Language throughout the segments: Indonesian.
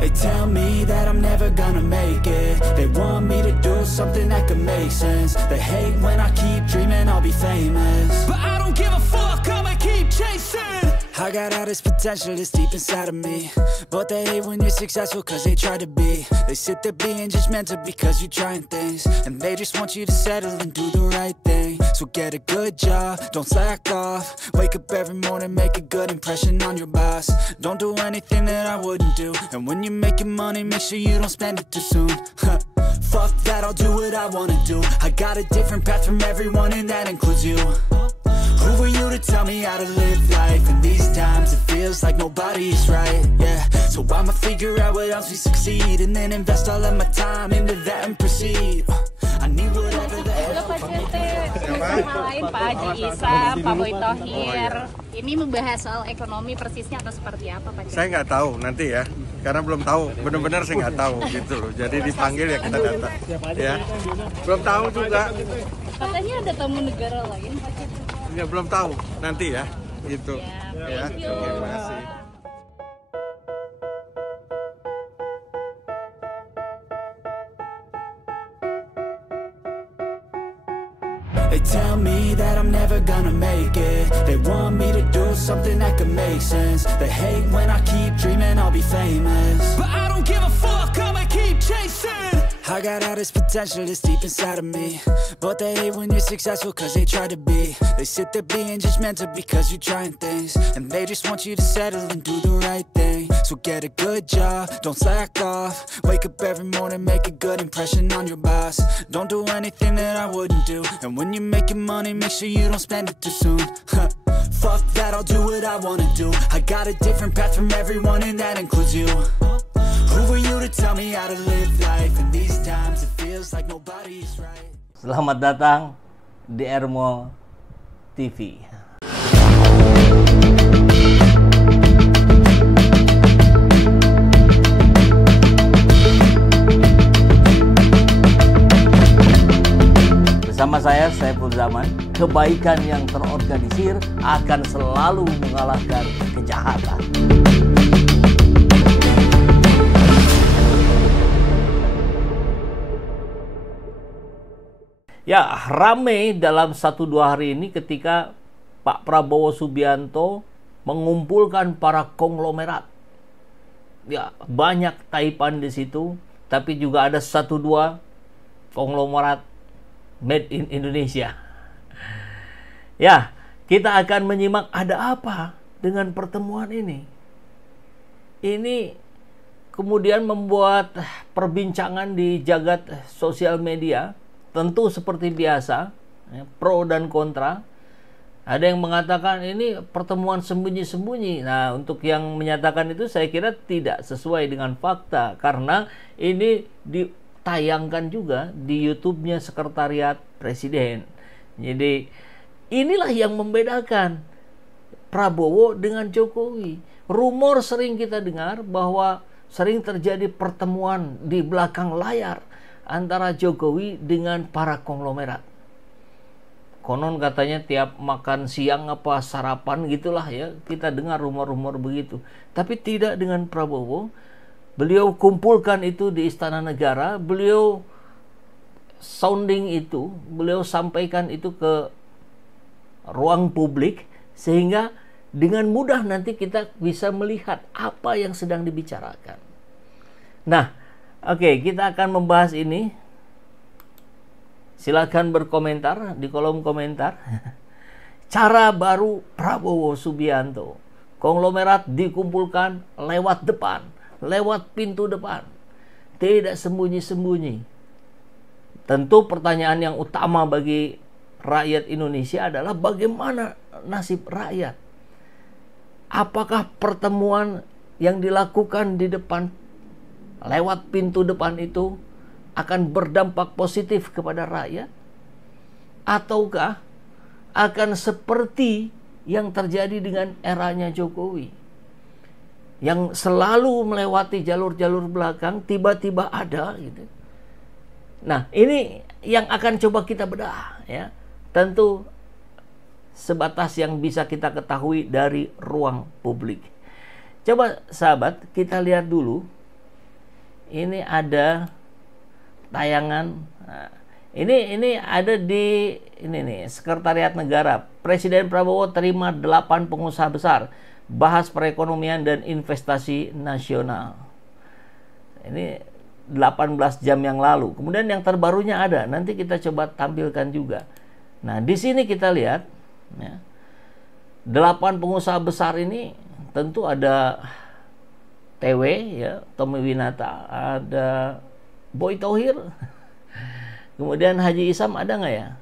They tell me that I'm never gonna make it. They want me to do something that could make sense. They hate when I keep dreaming I'll be famous, but I don't give a fuck, I'ma keep chasing. I got all this potential that's deep inside of me, but they hate when you're successful cause they try to be. They sit there being judgmental because you're trying things, and they just want you to settle and do the right thing. So get a good job, don't slack off. Wake up every morning, make a good impression on your boss. Don't do anything that I wouldn't do, and when you're making money, make sure you don't spend it too soon. Fuck that, I'll do what I wanna do. I got a different path from everyone, and that includes you. Who are you to tell me how to live life? In these times it feels like nobody's right, yeah. So I'ma figure out what else we succeed, and then invest all of my time into that and proceed. I need whatever the hell. Pak lain Pak Haji Isa, Pak Boy Thohir. Ini membahas soal ekonomi persisnya atau seperti apa Pak? Saya nggak tahu nanti ya, karena belum tahu, benar-benar saya nggak tahu gitu loh. Jadi dipanggil ya kita datang, ya. Belum tahu juga. Katanya ada tamu negara lain Pak. Ya belum tahu, nanti ya, gitu. Ya, Oke, terima kasih. They tell me that I'm never gonna make it. They want me to do something that could make sense. They hate when I keep dreaming I'll be famous, but I don't give a fuck, I'ma keep chasing. I got all this potential that's deep inside of me, but they hate when you're successful cause they try to be. They sit there being judgmental because you're trying things, and they just want you to settle and do the right thing. So get a good job, don't slack off. Wake up every morning, make a good impression on your boss. Don't do anything that I wouldn't do, and when you're making money, make sure you don't spend it too soon. Fuck that, I'll do what I wanna do. I got a different path from everyone, and that includes you. Who are you to tell me how to live life? In these times it feels like nobody's right. Selamat datang di Ermo TV. Bersama saya Saiful Zaman, kebaikan yang terorganisir akan selalu mengalahkan kejahatan. Ya, rame dalam 1-2 hari ini ketika Pak Prabowo Subianto mengumpulkan para konglomerat. Ya, banyak taipan di situ, tapi juga ada 1-2 konglomerat made in Indonesia. Ya, kita akan menyimak ada apa dengan pertemuan ini. Ini kemudian membuat perbincangan di jagat sosial media. Tentu seperti biasa, pro dan kontra. Ada yang mengatakan ini pertemuan sembunyi-sembunyi. Nah, untuk yang menyatakan itu saya kira tidak sesuai dengan fakta, karena ini ditayangkan juga di YouTube-nya Sekretariat Presiden. Jadi inilah yang membedakan Prabowo dengan Jokowi. Rumor sering kita dengar bahwa sering terjadi pertemuan di belakang layar antara Jokowi dengan para konglomerat. Konon katanya tiap makan siang apa sarapan gitulah ya, kita dengar rumor-rumor begitu. Tapi tidak dengan Prabowo. Beliau kumpulkan itu di Istana Negara, beliau sounding itu, beliau sampaikan itu ke ruang publik, sehingga dengan mudah nanti kita bisa melihat apa yang sedang dibicarakan. Nah, oke, kita akan membahas ini. Silakan berkomentar di kolom komentar. Cara baru Prabowo Subianto. Konglomerat dikumpulkan lewat depan, lewat pintu depan. Tidak sembunyi-sembunyi. Tentu pertanyaan yang utama bagi rakyat Indonesia adalah bagaimana nasib rakyat? Apakah pertemuan yang dilakukan di depan, lewat pintu depan itu akan berdampak positif kepada rakyat? Ataukah akan seperti yang terjadi dengan eranya Jokowi, yang selalu melewati jalur-jalur belakang, tiba-tiba ada gitu. Nah, ini yang akan coba kita bedah ya. Tentu sebatas yang bisa kita ketahui dari ruang publik. Coba sahabat, kita lihat dulu ini ada tayangan. Nah, ini ada di ini nih, Sekretariat Negara. Presiden Prabowo terima 8 pengusaha besar, bahas perekonomian dan investasi nasional. Ini 18 jam yang lalu. Kemudian yang terbarunya ada, nanti kita coba tampilkan juga. Nah, di sini kita lihat ya, 8 pengusaha besar ini tentu ada TW ya, Tommy Winata, ada Boy Thohir, kemudian Haji Isam ada nggak ya?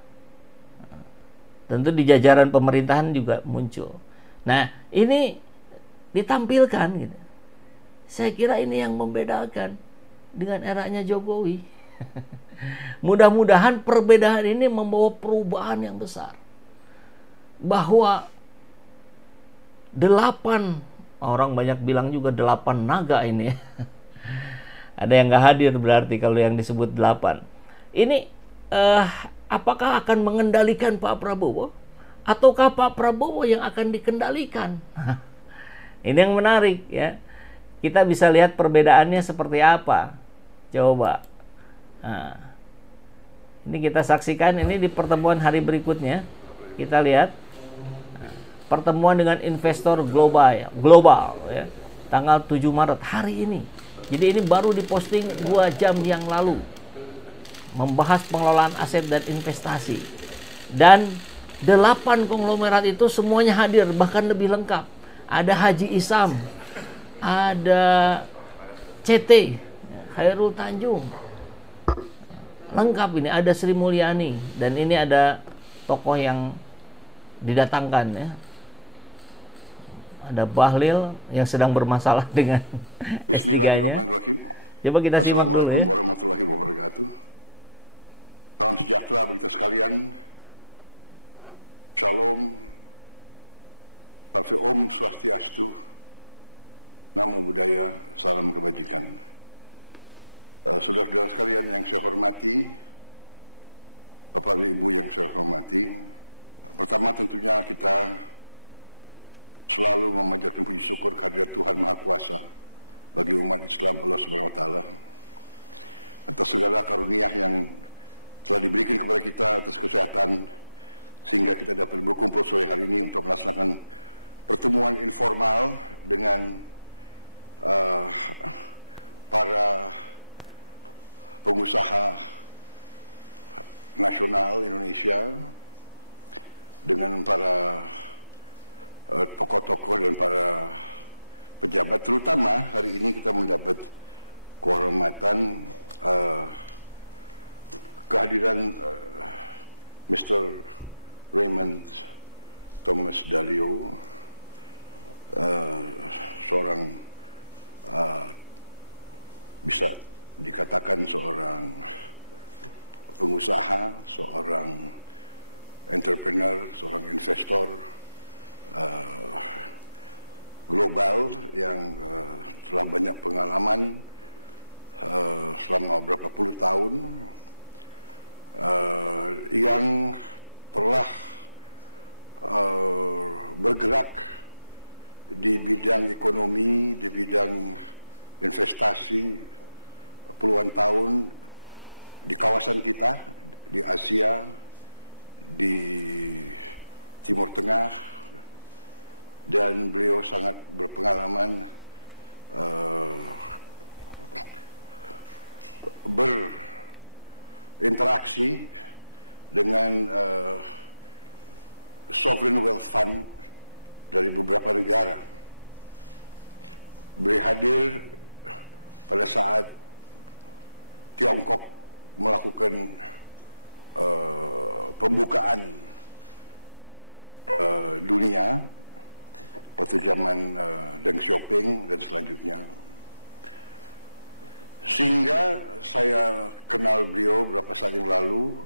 Tentu di jajaran pemerintahan juga muncul. Nah, ini ditampilkan gitu. Saya kira ini yang membedakan dengan eranya Jokowi. Mudah-mudahan perbedaan ini membawa perubahan yang besar. Bahwa 8, orang banyak bilang juga 8 naga ini. Ada yang nggak hadir berarti kalau yang disebut 8. Ini apakah akan mengendalikan Pak Prabowo? Ataukah Pak Prabowo yang akan dikendalikan? Ini yang menarik ya. Kita bisa lihat perbedaannya seperti apa. Coba. Nah, ini kita saksikan ini di pertemuan hari berikutnya. Kita lihat pertemuan dengan investor global ya. Tanggal 7 Maret hari ini. Jadi ini baru diposting 2 jam yang lalu. Membahas pengelolaan aset dan investasi. Dan 8 konglomerat itu semuanya hadir, bahkan lebih lengkap. Ada Haji Isam, ada CT, Khairul Tanjung. Lengkap ini, ada Sri Mulyani. Dan ini ada tokoh yang didatangkan ya. Ada Bahlil yang sedang bermasalah dengan Bismillahirrahmanirrahim. Coba kita simak dulu ya. Assalamualaikum warahmatullahi wabarakatuh. Salam sejahtera bagi kita sekalian. Shalom. Om Swastiastu. Namo Buddhaya. Salam kebajikan. Saudara-saudara sekalian yang saya hormati, Bapak Ibu yang saya hormati, pertama tentunya kita selalu memanjatkan puji syukur kehadirat Tuhan Maha Kuasa bagi umat Islam Allah Subhanahu wa taala atas segala karunia yang telah diberikan kepada kita, atas kesehatan sehingga kita dapat berkumpul sore hari ini untuk melaksanakan pertemuan informal dengan para pengusaha nasional Indonesia, dengan para tokoh-tokoh dan para pejabat. Terutama hari ini kita mendapat kehormatan kehadiran Mr. Raymond Thomas Dalio, seorang bisa dikatakan seorang pengusaha, seorang entrepreneur, seorang investor global yang telah banyak pengalaman selama beberapa puluh tahun, yang telah bergerak di bidang ekonomi, di bidang investasi puluhan tahun di kawasan kita, di Asia, di Timur Tengah, dan beliau sangat berpengalaman berinteraksi dengan sovereign wealth fund dari beberapa negara. Beliau hadir pada saat Tiongkok melakukan pembukaan dunia waktu zaman Deng Xiaoping dan selanjutnya, sehingga saya kenal beliau beberapa saat yang lalu.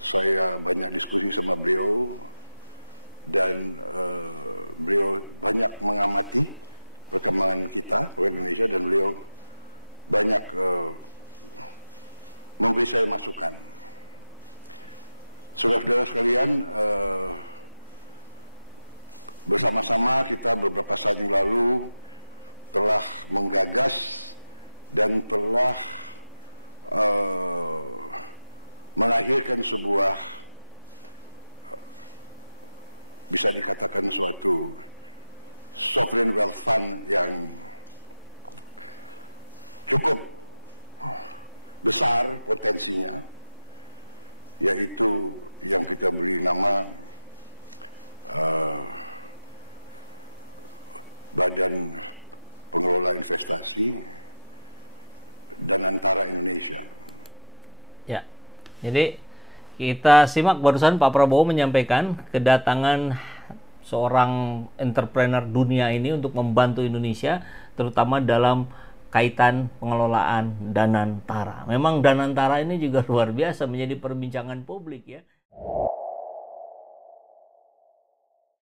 Saya banyak diskusi sama beliau dan beliau banyak mengamati perkembangan kita, Indonesia, dan beliau banyak memberi saya masukan. Saudara-saudara sekalian, bersama-sama kita beberapa saat yang lalu telah menggagas dan telah melahirkan sebuah bisa dikatakan suatu sovereign wealth fund yang cukup besar potensinya, yaitu yang kita beri nama Badan Pengelola Investasi Danantara Indonesia. Ya, jadi kita simak barusan Pak Prabowo menyampaikan kedatangan seorang entrepreneur dunia ini untuk membantu Indonesia, terutama dalam kaitan pengelolaan Danantara. Memang Danantara ini juga luar biasa menjadi perbincangan publik ya.